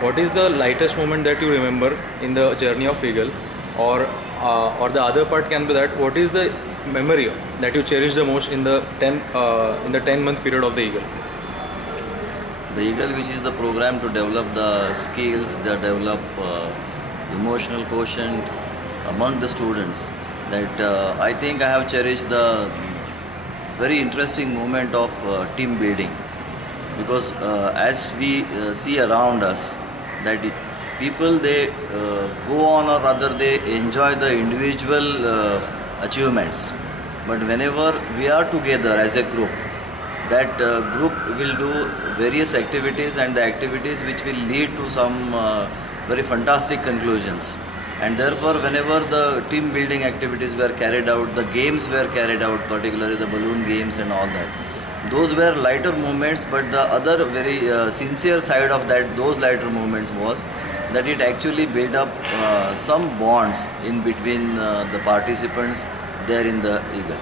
what is the lightest moment that you remember in the journey of Eagle, or the other part can be that what is the memory that you cherish the most in the 10-month period of the Eagle? The Eagle, which is the program to develop the skills, that develop emotional quotient among the students, that I think I have cherished the very interesting moment of team building, because as we see around us that people, they go on, or rather they enjoy the individual achievements, but whenever we are together as a group, that group will do various activities, and the activities which will lead to some very fantastic conclusions. And therefore, whenever the team building activities were carried out, the games were carried out, particularly the balloon games and all that, those were lighter moments. But the other very sincere side of that, those lighter moments, was that it actually built up some bonds in between the participants there in the Eagle.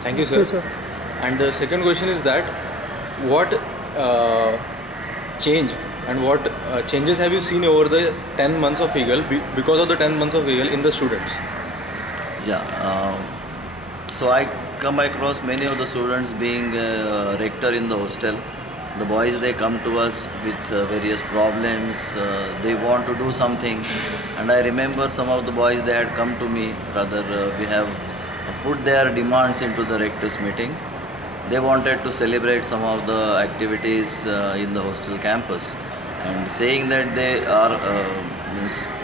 Thank you, sir. Yes, sir. And the second question is that what change and what changes have you seen over the 10 months of Eagle, because of the 10 months of Eagle, in the students? Yeah, so I come across many of the students being rector in the hostel. The boys, they come to us with various problems. They want to do something, and I remember some of the boys, they had come to me. Rather, we have put their demands into the rector's meeting. They wanted to celebrate some of the activities in the hostel campus, and saying that they are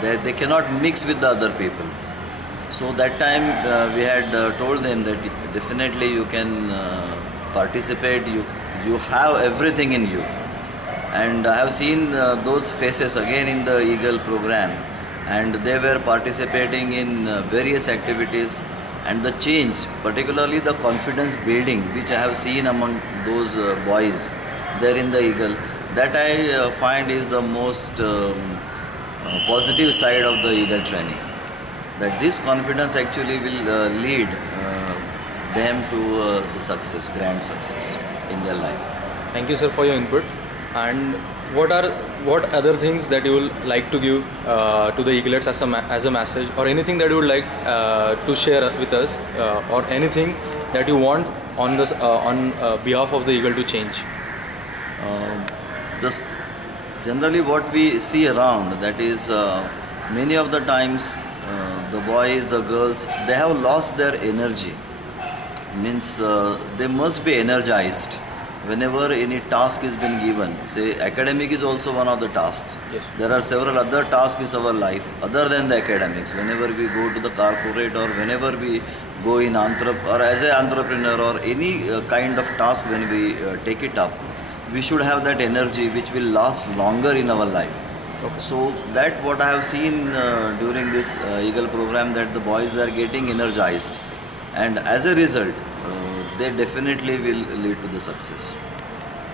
that they cannot mix with the other people. So that time we had told them that definitely you can participate. You have everything in you, and I have seen those faces again in the Eagle program, and they were participating in various activities. And the change, particularly the confidence building, which I have seen among those boys there in the Eagle, that I find is the most positive side of the Eagle training. That this confidence actually will lead them to the success, grand success in their life. Thank you, sir, for your input. And what other things that you would like to give to the Eaglets as a message, or anything that you would like to share with us, or anything that you want on this on behalf of the Eagle to change? Just generally what we see around, that is many of the times the boys, the girls, they have lost their energy. Means they must be energized whenever any task is been given. Say academic is also one of the tasks. Yes. There are several other tasks in our life other than the academics. Whenever we go to the corporate, or whenever we go in or as an entrepreneur, or any kind of task, when we take it up, we should have that energy which will last longer in our life. Okay. So that what I have seen during this Eagle program, that the boys, they are getting energized, and as a result they definitely will lead to the success.